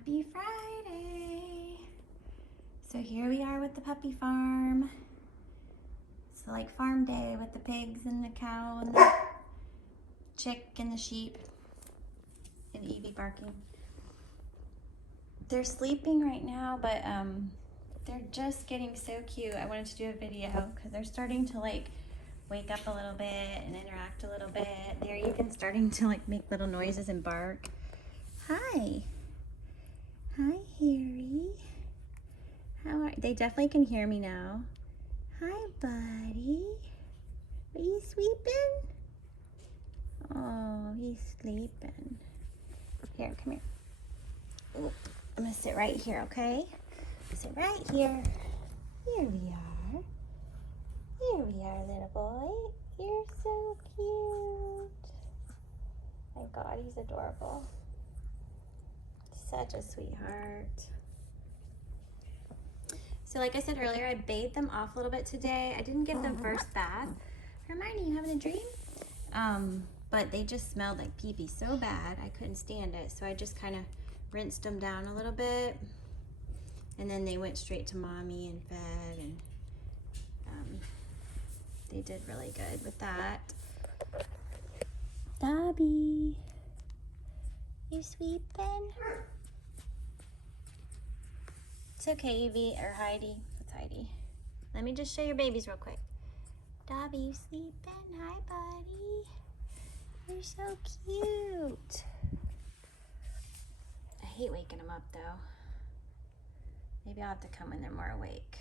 Happy Friday! So here we are with the puppy farm. It's like farm day with the pigs and the cow and the chick and the sheep and Evie barking. They're sleeping right now, but they're just getting so cute. I wanted to do a video because they're starting to like wake up a little bit and interact a little bit. They're even starting to like make little noises and bark. Hi. Hi, Harry. How are they? Definitely can hear me now. Hi, buddy. Are you sleeping? Oh, he's sleeping. Here, come here. Ooh, I'm gonna sit right here, okay? Sit right here. Here we are. Here we are, little boy. You're so cute. My God, he's adorable. Such a sweetheart. So like I said earlier, I bathed them off a little bit today. I didn't give them first bath. Hermione, you having a dream? But they just smelled like pee-pee so bad, I couldn't stand it. So I just kind of rinsed them down a little bit. And then they went straight to mommy and fed, and they did really good with that. Dobby, you sleeping? It's okay, Evie, or Heidi. It's Heidi. Let me just show your babies real quick. Dobby, you sleeping? Hi, buddy. You're so cute. I hate waking them up, though. Maybe I'll have to come when they're more awake.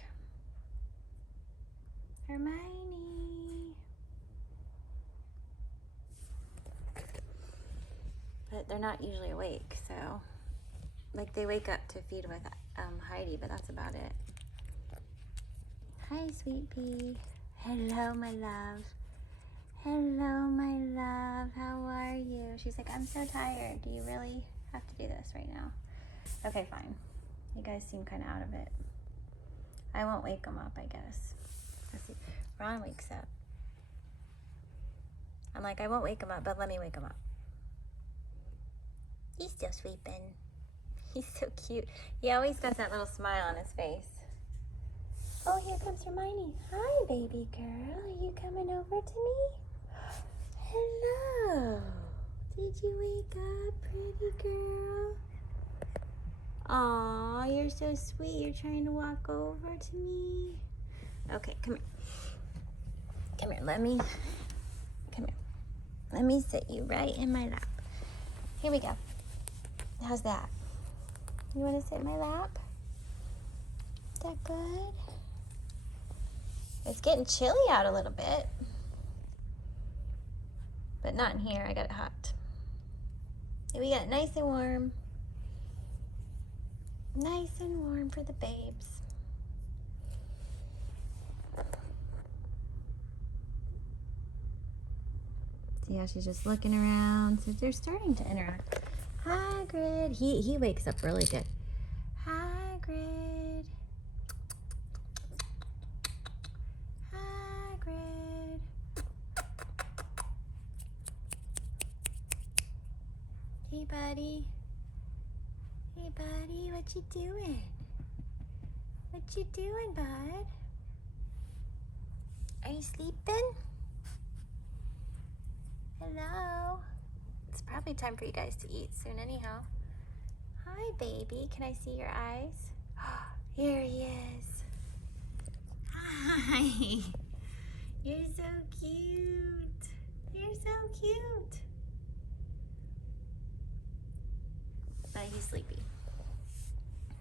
Hermione. But they're not usually awake, so like they wake up to feed with Heidi, but that's about it. Hi, sweet pea. Hello, my love. Hello, my love. How are you? She's like, I'm so tired. Do you really have to do this right now? Okay, fine. You guys seem kind of out of it. I won't wake them up, I guess. Let's see. Ron wakes up. I'm like, I won't wake him up, but let me wake him up. He's still sleeping. He's so cute. He always got that little smile on his face. Oh, here comes Hermione. Hi, baby girl. Are you coming over to me? Hello. Did you wake up, pretty girl? Aw, you're so sweet. You're trying to walk over to me. Okay, come here. Come here, come here. Let me sit you right in my lap. Here we go. How's that? You want to sit in my lap? Is that good? It's getting chilly out a little bit. But not in here, I got it hot. We got it nice and warm. Nice and warm for the babes. See how she's just looking around. So they're starting to interact. Hagrid. He wakes up really good. Hagrid. Hagrid. Hey, buddy. Hey, buddy, what you doing? What you doing, bud? Are you sleeping? Hello? It's probably time for you guys to eat soon anyhow. Hi, baby. Can I see your eyes? Here he is. Hi. You're so cute. You're so cute. But he's sleepy.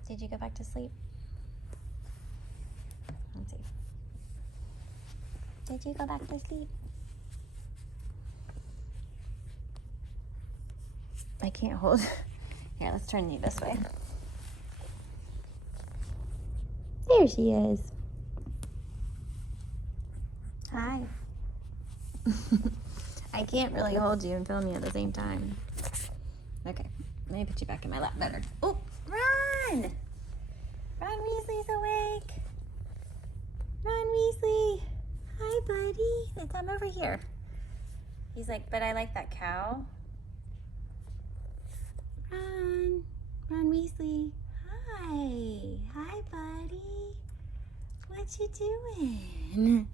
Did you go back to sleep? Let's see. Did you go back to sleep? I can't hold. Here, let's turn you this way. There she is. Hi. I can't really hold you and film you at the same time. Okay, let me put you back in my lap better. Oh, Ron! Ron Weasley's awake. Ron Weasley. Hi, buddy. I'm over here. He's like, but I like that cow. Ron Weasley. you doing?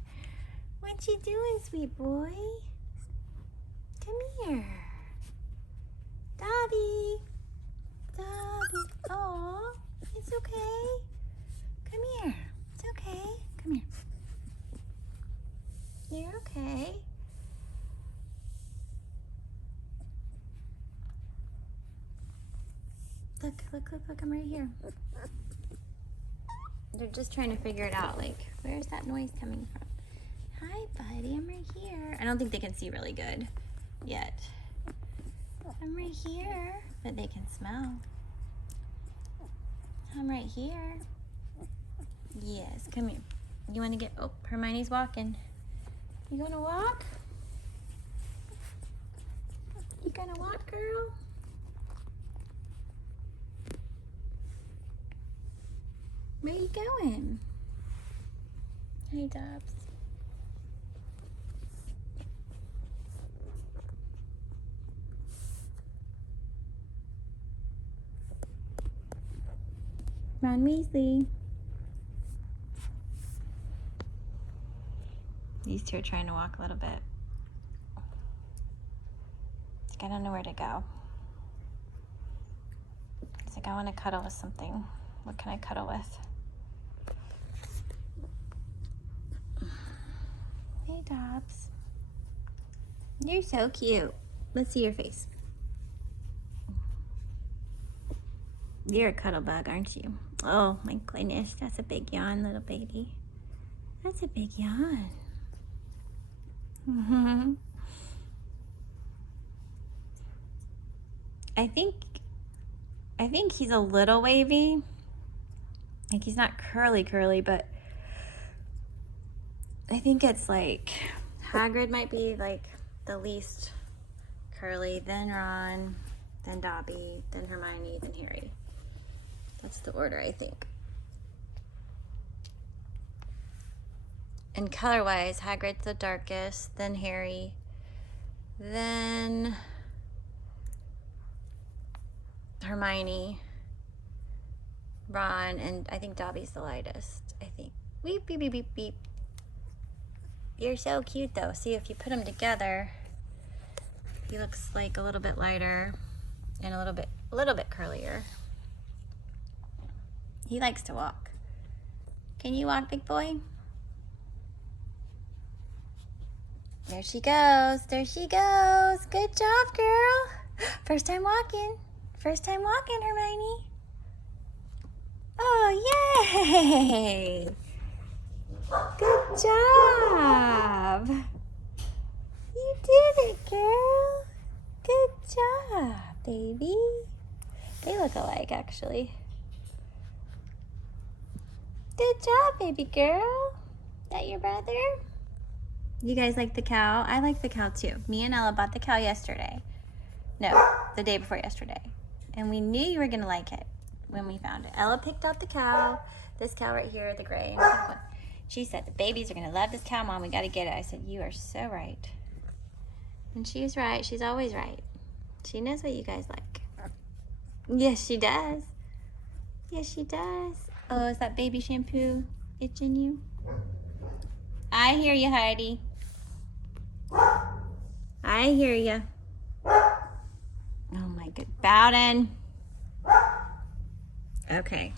What you doing, sweet boy? Come here. Dobby. Dobby. Aw, it's okay. Come here. It's okay. Come here. You're okay. Look, look, look, look, I'm right here. They're just trying to figure it out, like, where's that noise coming from? Hi, buddy, I'm right here. I don't think they can see really good yet. I'm right here, but they can smell. I'm right here. Yes, come here. You want to get, oh, Hermione's walking. You gonna walk? You gonna walk, girl? Where you going? Hey, Dobbs. Ron Weasley. These two are trying to walk a little bit. It's like I don't know where to go. It's like I want to cuddle with something. What can I cuddle with? Hey, Dobbs. You're so cute. Let's see your face. You're a cuddle bug, aren't you? Oh my goodness, that's a big yawn, little baby. That's a big yawn. I think he's a little wavy. Like he's not curly, but I think it's like Hagrid might be like the least curly, then Ron, then Dobby, then Hermione, then Harry. That's the order, I think. And color-wise, Hagrid's the darkest, then Harry, then Hermione, Ron, and I think Dobby's the lightest, I think. Beep, beep, beep, beep, beep. You're so cute, though. See, if you put them together, he looks like a little bit lighter and a little bit curlier. He likes to walk. Can you walk, big boy? There she goes. There she goes. Good job, girl. First time walking. First time walking, Hermione. Oh, yay. Good job. You did it, girl. Good job, baby. They look alike, actually. Good job, baby girl. That your brother? You guys like the cow? I like the cow too. Me and Ella bought the cow yesterday. No, the day before yesterday. And we knew you were gonna like it when we found it. Ella picked out the cow. This cow right here, the gray and pink one. She said, the babies are gonna love this cow, Mom. We gotta get it. I said, you are so right. And she's right. She's always right. She knows what you guys like. Yes, she does. Yes, she does. Oh, is that baby shampoo itching you? I hear you, Heidi. I hear you. Oh my good. Bowden. Okay.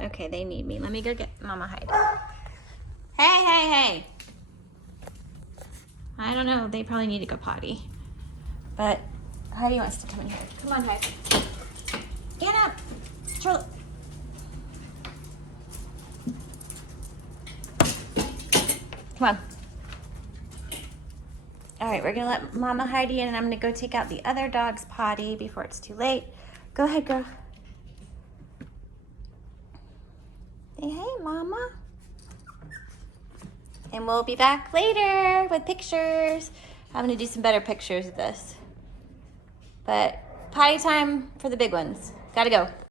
Okay, they need me. Let me go get Mama Heidi. Hey, hey, hey. I don't know. They probably need to go potty. But Heidi wants to come in here. Come on, Heidi. Get up. Charlotte. Come on. All right, we're gonna let Mama Heidi in and I'm gonna go take out the other dog's potty before it's too late. Go ahead, girl. Say hey, Mama. And we'll be back later with pictures. I'm gonna do some better pictures of this. But potty time for the big ones. Gotta go.